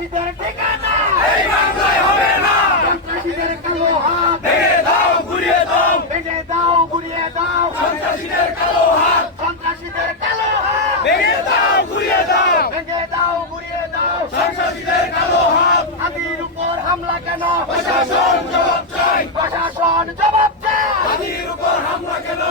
সন্ত্রাসীদের ঠিকানা এই বাংলায় হবে না। সন্ত্রাসীদের কালো হাত ভেঙে দাও, ঘুরিয়ে দাও, ভেঙে দাও, গুড়িয়ে দাও, সন্ত্রাসীদের কালো হাত। সন্ত্রাসীদের কালো হাত ভেঙে দাও, ঘুরিয়ে দাও, ভেঙে দাও, গুড়িয়ে দাও। সন্ত্রাসীদের কালো হাত। হাতির উপর হামলা কেন? প্রশাসন জবাব চাই, প্রশাসন জবাব চায়। হাতির উপর হামলা কেন?